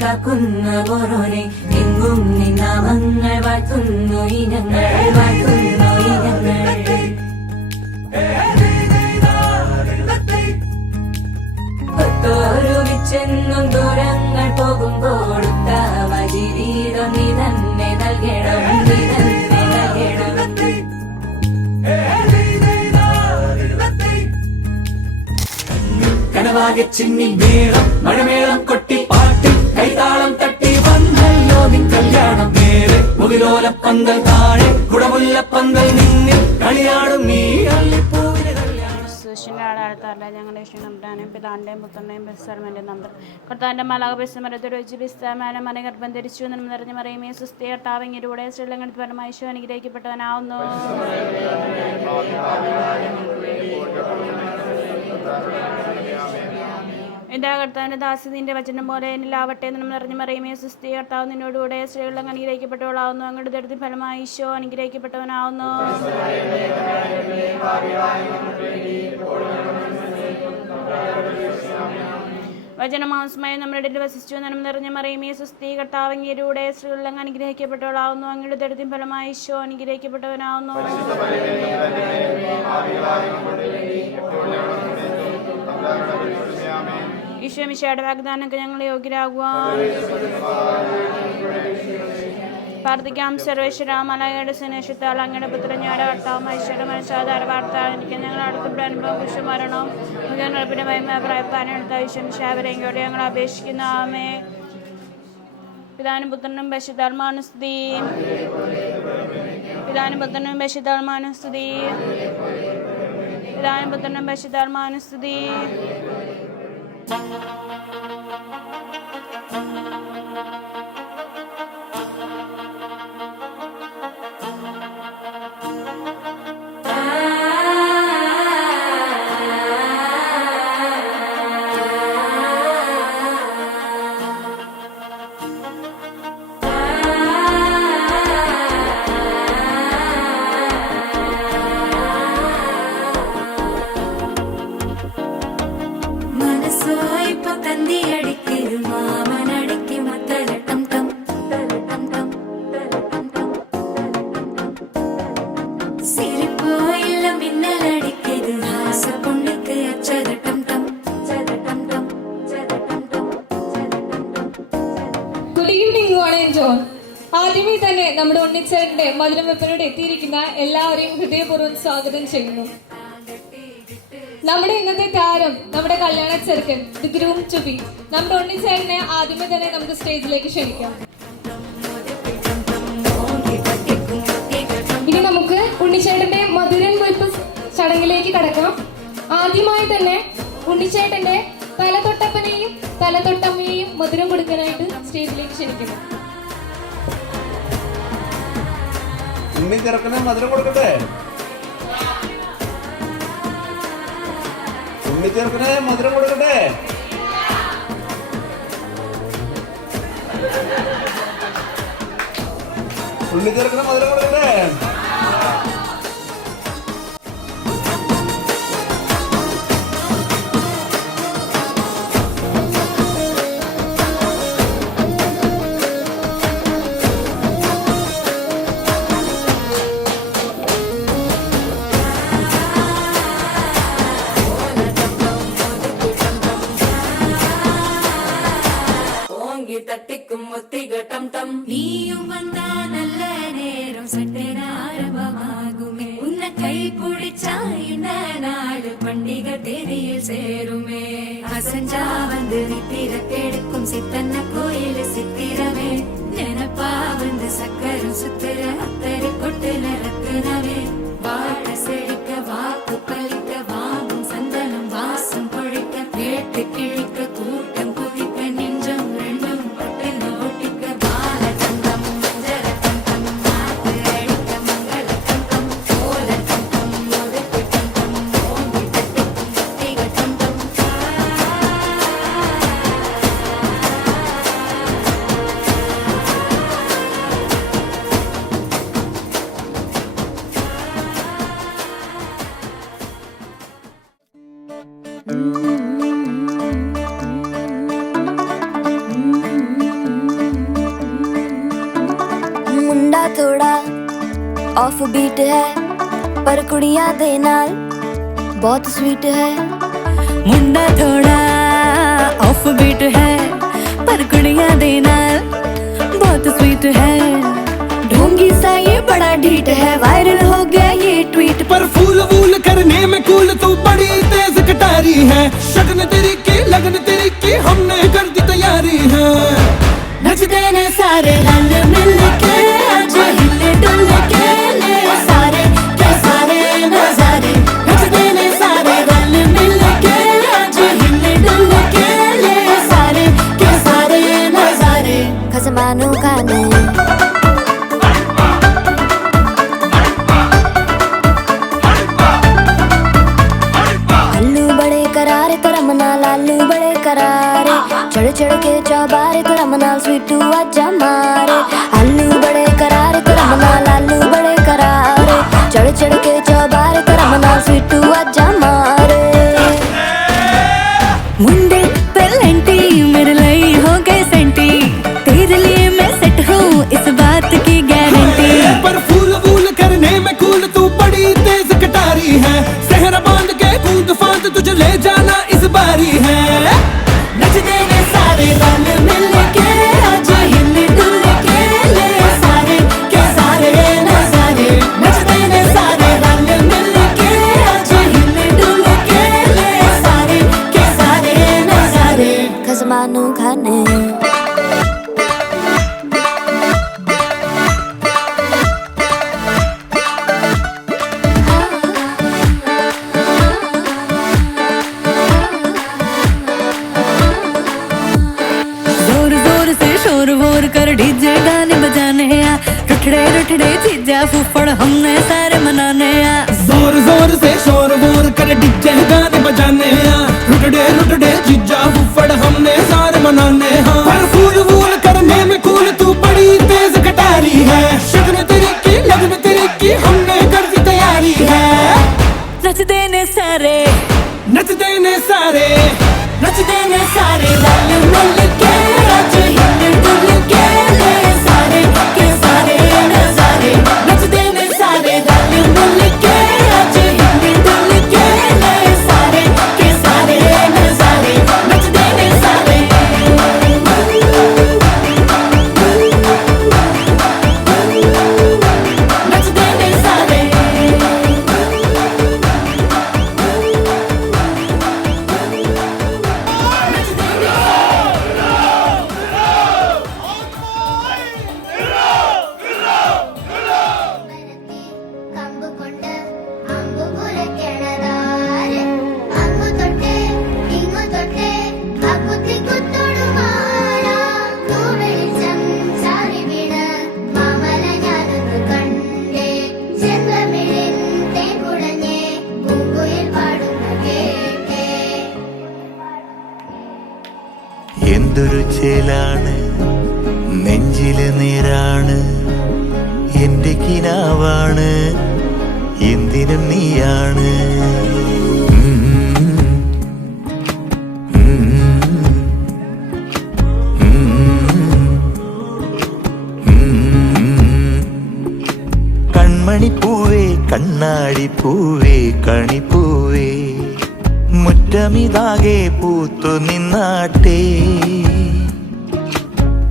കാക്കുന്ന ഓരോനെ എങ്ങും നിന്നാമങ്ങൾ വാഴ്ത്തുന്നു ഇനങ്ങൾ വാഴ്ത്തുന്നു ഇനങ്ങൾ. ഒത്തോരുമിച്ചെന്നും ദൂരങ്ങൾ പോകുമ്പോൾ ഉത്തമ ജീവിതം നീ തന്നെ നൽകണം, നീ തന്നെ നൽകണം. കനവാകെ ചിന്നി മേളം മഴമേളം കൊട്ടി പാട്ടി കൈതാളം തട്ടി വന്നല്ലോ നിൻ കല്യാണം. നേരെ മുകിലോലപ്പന്തൽ താഴെ കുടമുല്ലപ്പന്തൽ നിന്നിൽ കളിയാടും നീ അള്ളിപ്പൂവിനെ കല്യാണം. ആളാഴത്താറില്ല ഞങ്ങളുടെ നമ്പറാനും പിതാന്റെയും പുത്രന്റെയും ബസ്സർമന്റെയും നമ്പർ കർത്താന്റെ മലാക ബസ്സമരത്തോട് വെച്ച് ബിസ്താമാനം മന ഗർഭം ധരിച്ചു എന്നും നിറഞ്ഞു മറിയുമേ സുസ്ഥി കർത്താവിങ്ങിലൂടെ ശ്രീലങ്കത്തിൽ പരമായിശോ അനുഗ്രഹിക്കപ്പെട്ടവനാവുന്നു. എൻ്റെ കർത്താവിൻ്റെ ദാസി നിന്റെ വചനം പോലെ എന്നിലാവട്ടെ എന്നും നിറഞ്ഞു മറിയുമേ സുസ്ഥി കർത്താവ് നിന്നോടുകൂടെ സ്ത്രീകളിൽ അനുഗ്രഹിക്കപ്പെട്ടവളാവുന്നു. അങ്ങോട്ട് ദരിദ്ര ഫലമായി ഈശോ അനുഗ്രഹിക്കപ്പെട്ടവനാവുന്നു. വചനമാംസമായി നമ്മുടെ ഇടയിൽ വസിച്ചു എന്നും നിറഞ്ഞു മറിയുമേ സുസ്ഥി കർത്താവ് അങ്ങേരുടെ സ്ത്രീകളിൽ അനുഗ്രഹിക്കപ്പെട്ടവളാവുന്നു. അങ്ങോട്ട് ദരിദ്ര ഫലമായി ഈശോ അനുഗ്രഹിക്കപ്പെട്ടവനാവുന്നു. ഈശോ മിശിഹായുടെ വാഗ്ദാനങ്ങൾക്ക് ഞങ്ങൾ യോഗ്യരാകുവാൻ പ്രാർത്ഥിക്കാം. സർവേശ്വര മലയുടെ സുനേഷത്താൽ അങ്ങയുടെ പുത്രൻ ഞങ്ങളുടെ കർത്താവും ഐശ്വര്യ മനസ്സാധാര വാർത്ത എനിക്ക് ഞങ്ങൾ അടുത്തുള്ള അനുഭവം കുറിച്ച് മരണം മുഴുവൻ മഹിമ പ്രായപ്പാനെടുത്ത ഈശോ മിശിഹാവരെങ്കോടെ ഞങ്ങൾ അപേക്ഷിക്കുന്ന ആമേ. പിതാനും പുത്രനും പരിശുദ്ധാത്മാനുസ്തുതി, പിതാനും പുത്രനും പരിശുദ്ധാത്മാനുസ്തുതി, പിതാനും പുത്രനും പരിശുദ്ധാത്മാനുസ്തുതി. ആദ്യമേ തന്നെ നമ്മുടെ ഉണ്ണിച്ചേട്ടന്റെ മധുരം വെപ്പനോട് എത്തിയിരിക്കുന്ന എല്ലാവരെയും ഹൃദയപൂർവ്വം സ്വാഗതം ചെയ്യുന്നു. നമ്മുടെ ഇന്നത്തെ താരം നമ്മുടെ കല്യാണ ചെറുക്കൻ ഗ്രൂം ടു ബി നമ്മുടെ ഉണ്ണിച്ചേട്ടനെ ആദ്യമേ തന്നെ നമുക്ക് സ്റ്റേജിലേക്ക് ക്ഷണിക്കാം. ഇനി നമുക്ക് ഉണ്ണിച്ചേട്ടന്റെ മധുരം വെപ്പ് ചടങ്ങിലേക്ക് കടക്കാം. ആദ്യമായി തന്നെ ഉണ്ണിച്ചേട്ടന്റെ തലതൊട്ടപ്പനെയും തലതൊട്ടമ്മയെയും മധുരം കൊടുക്കാനായിട്ട് സ്റ്റേജിലേക്ക് ക്ഷണിക്കുന്നു. ഉണ്ണി ചെറുക്കനെ മധുരം കൊടുക്കട്ടെ. ഉണ്ണി ചെറുക്കനെ മധുരം കൊടുക്കട്ടെ. ഉണ്ണി ചെറുക്കനെ മധുരം കൊടുക്കട്ടെ. തട്ടിക്കും ഒത്തികട്ടം ടം നീയും വന്ന നല്ല നേരം സട്ടനാരംഭമാകുമേ ഉന്ന കൈ പിടിച്ചായുന്ന നാട് പണ്ടിക തെരിയിൽ சேருமே அசஞ்சா வந்து நித்திரக்கெடுக்கும் சித்தன்ன கோயில் சித்திரமே நினப்பா வந்து சக்கரம் சுத்துற அத்தரை கொட்டு நிறத்துனவே வாழ செழிக்க வாக்கு பலிக்க வாங்கும் சந்தனம் வாசம் பொழிக்க கேட்டு கிழிக்க கூட்டம் குதிக்க நெஞ்சம் ரெண்டும் பட்டுன்னு ஒட்டிக்க பால தந்தம் மஞ்சர தந்தம் நாட்டு அழிக்க மங்கள தந்தம் கோல தந்தம் ஒதுக்கு தந்தம் ஓங்கி தட்டிக்கும் தட்டிக தந்தம் थोड़ा ऑफ बीट है पर कुड़ियां दे नाल बहुत स्वीट है। मुंडा थोड़ा ऑफ बीट है पर कुड़ियां दे नाल बहुत स्वीट है। ढोंगी सा ये बड़ा ढीठ है, वायरल हो गया ये ट्वीट। पर फूल वूल करने में कूल तू बड़ी तेज कटारी है। शगन तेरी की लगन तेरी की हमने कर दी तैयारी है। नचते ने सारे रल मिल के आज हिले डुल के ले सारे के सारे नजारे। नचते ने सारे रल मिल के आज हिले डुल के ले सारे के सारे नजारे। खसमानू खाने आलू बड़े करारे तो रमना लालू बड़े करारे। चढ़ चढ़ के चौबारे तो रमना स्वीटू आजा मारे। आलू बड़े करारे तो रमना लालू बड़े करारे। चढ़ चढ़ के चौबारे तो रमना स्वीटू आजा मारे। मुंडे पेलेंटी मेरे लिए हो गए सेंटी, तेरे लिए मैं सेट हूँ इस बात की गारंटी। पर फूल वूल करने में कूल तू बड़ी तेज कटारी है। सहरा बांध के कूद फांद तुझे ले जाना इस बारी है। नचते ने सारे रल मिल के आज हिल डुल के ले सारे के सारे नजारे। नचते ने सारे रल मिल के आज हिल डुल के ले सारे के सारे नजारे। खसमानू खाने जोर जोर से शोर वोर कर डीजे गाने बजाने आ। रुठड़े रुठड़े चीजा फूफड़ हमने सारे मनाने आ। जोर जोर से शोर वोर कर डीजे गाने बजाने हैं। रुटड़े रुटड़े जीजा फुफड़ हमने सारे मनाने हैं। पर फूल वूल करने में कूल तू बड़ी तेज कटारी है। शगन तेरी की लगन तेरी की हमने कर दी तैयारी है। नचते ने सारे नचते ने सारे नचते ने सारे रल मिल के आज हिल डुल के ले सारे के सारे नजारे। नचते ने सारे रल मिल के आज हिल डुल के ले सारे के सारे नजारे। नचते ने सारे नचते ने सारे കമ്പ് കൊണ്ട് അമ്പു കുലയ്ക്കണതാര്. അങ്ങു തൊട്ടേ ഇങ്ങു തൊട്ടേ അക്കുത്തി കുത്തൊടുമാറാ. തൂവെളിച്ചം ചാരി വീണ് മാമല ഞാനൊന്ന് കണ്ടേ. ചെന്തമിഴിൻ തേൻകുടഞ്ഞേ പൂങ്കുയിൽ പാടുന്ന കേട്ടേ. എന്തൊരു ചേലാണ് നെഞ്ചില് നീരാണ് എന്റെ കിനാവാണ് എന്തിനും നീയാണ്. കൺമണിപ്പൂവേ കണ്ണാടിപ്പൂവേ കണിപ്പൂവേ മുറ്റമിതാകെ പൂത്തു നിന്നാട്ടെ.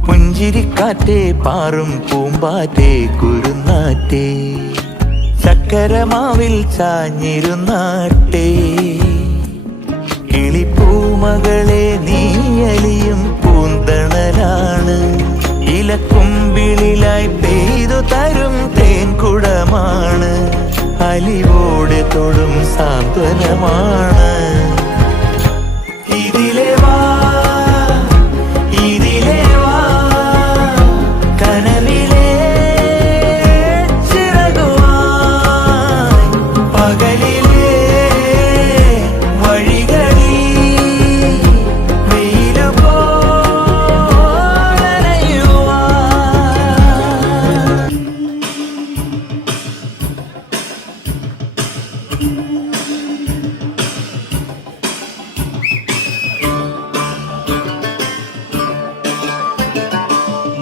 പുഞ്ചിരിക്കാറ്റേ പാറും പൂമ്പാറ്റേ കുരുന്നാറ്റേ ചക്കരമാവിൽ ചാഞ്ഞിരുന്നാട്ടെ. കിളിപ്പൂമകളെ നീയലിയും പൂന്തണലാണ്. ഇലക്കുമ്പിളിലായി പെയ്തു തരും തേൻകുടമാണ്. അലിവോടെ തൊടും സാന്ത്വനമാണ്. ഇതിലെ വാ ഇതിലെ വാ കനവിലെ ചിറകുവായി പകലിലെ വഴികളിൽ വെയിലു പോലണയുവാൻ.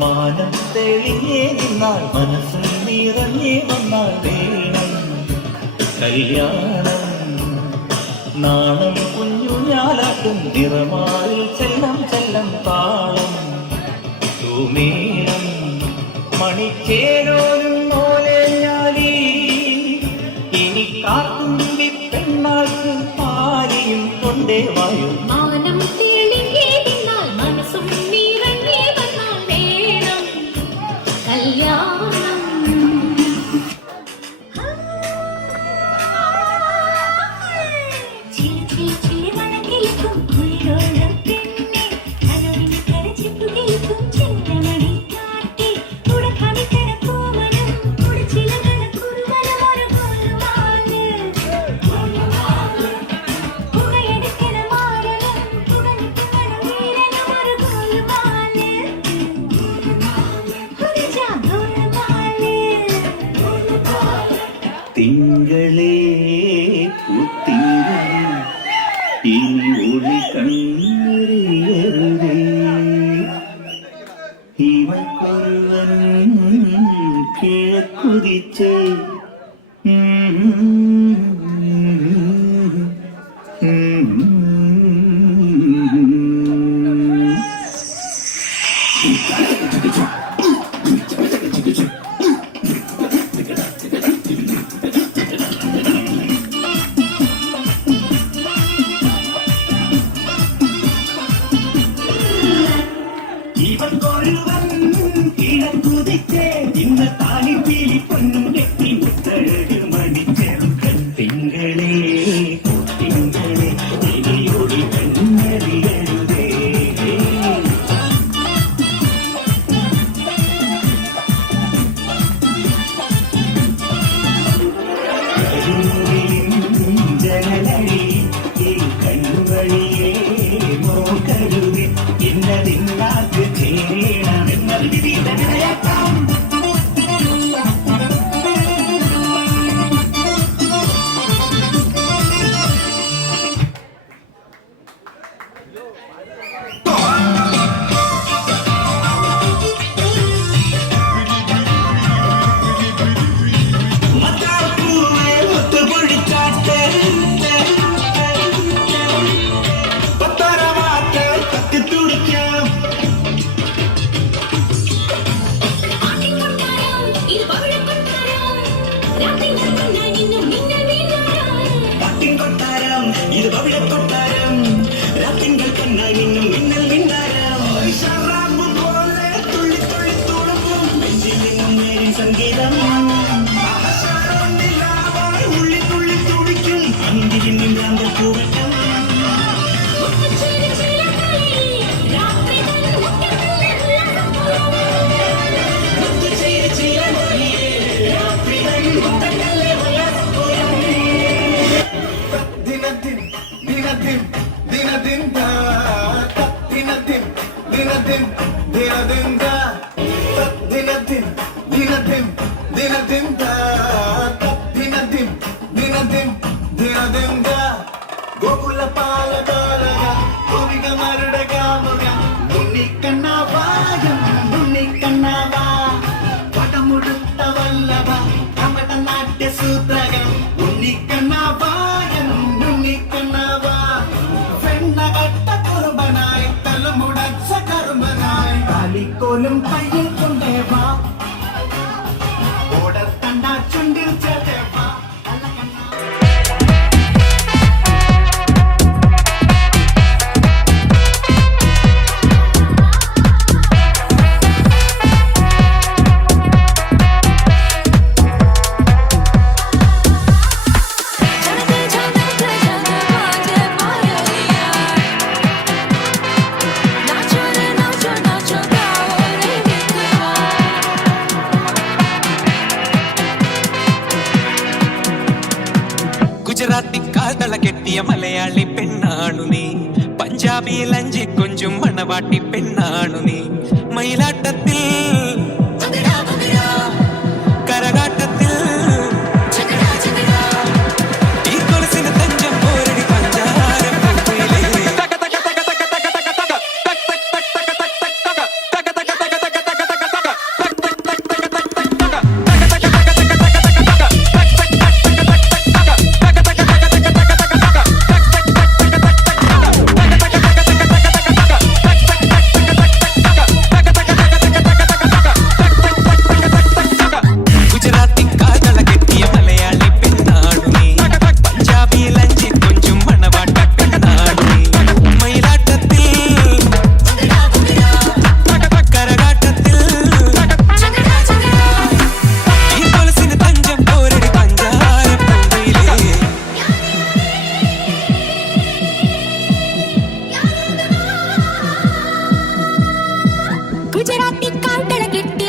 മാനം തെളിഞ്ഞേ നിന്നാൽ മനസ്സും നിറഞ്ഞേ വന്നാൽ വേണം കല്യാണം. നാണം കുഞ്ഞു ഞാലാട്ടും നിറമാറിൽ ചെല്ലം ചെല്ലം താളം തൂമേണം മണിച്ചേരോലും പോലെ ഞാനീ ഇനി കാത്തുമ്പി പെണ്ണാൾക്ക് പാലിയും കൊണ്ടേ വായും. മാനം തെളിഞ്ഞേ നിന്നാൽ മനസ്സും നിറഞ്ഞേ വന്നാൽ വേണം കല്യാണം. തിങ്കളേ പുത്തിരേ ഇനി ഒളി കണ്ണറിയരുതേ ഇവക്കൊരുവൻ കിഴക്കുതിച്ചേ ഇവക്കൊരുവൻ കിഴക്കുതിച്ചേ ഇന്ന് താലി പീലി പൊന്നും കെട്ടി മുത്തഴകിൽ മണിച്ചെറുക്കൻ. തിങ്കളേ തിങ്കളേ ഇനിയൊടി കണ്ണറിയരുതേ. ജനലഴി ഈ കണ്ണുവഴിയേ നോക്കരുതേ ഇന്നതിന്നാക്ക് ചേരണമെന്നത് വിവിധ വിളയാക്കാം. മത്താപ്പൂവേ ഒത്തുപൊടിച്ചാട്ട് പത്തരമാറ്റ് കത്തിത്തുടിക്കാം. പാട്ടിൻകൊട്ടാരം ഇത് പവിഴക്കൊട്ടാരം രാത്തിങ്കൾ കണ്ണായി നിന്നും മിന്നൽ മിന്നാരം. ശറാബ് പോലെ തുള്ളി തുള്ളി തുളുമ്പും നെഞ്ചിൽ നിന്നും നേരിൻ സംഗീതം. ആശാരൊന്നില്ലാവായി ഉള്ളി തുള്ളി തുടിക്കും അന്തിയിൽ നിന്നാന്തൽ പൂവട്ടം. ദിനദിൻ ദിനദിൻ ദിനദിൻ ദാ ദിനദിൻ ദിനദിൻ ദിനദിൻ ദാ ദിനദിൻ ദിനദിൻ ദിനദിൻ ദാ ദിനദിൻ ദിനദിൻ ദിനദിൻ ദാ ഗോകുല പാലകാലക ഗോപികമാരുടെ കാമുക ഉണ്ണിക്കണ്ണാവായം ഉണ്ണിക്കണ്ണാവാ പടമുടുത്ത വല്ലഭ കമട നാട്യസൂത്രകം ഉണ്ണിക്കണ്ണാവായം ഉണ്ണിക്കണ്ണാവാ വെണ്ണകട്ട കുറുമ്പനായി തലമുടച്ച കറുമ്പനായി കാലിക്കോലും കയ്യിൽ കൊണ്ടേവാ ഓടത്തണ്ട ചുണ്ടിൽ ചേട്ടേവാ. ഗുജറാത്തി കാതള കെട്ടിയ മലയാളി പെണ്ണാണു നീ. പഞ്ചാബിയിൽ അഞ്ചി കൊഞ്ചും മണവാട്ടി പെണ്ണാണു നീ. മയിലാട്ടത്തിൽ കരകാട്ടത്തിൽ ഈ കൊലസിന് തഞ്ചം പോരടി പഞ്ചാരം പൂവേലി. ഗുജറാത്തി കാട്ടള കെട്ടി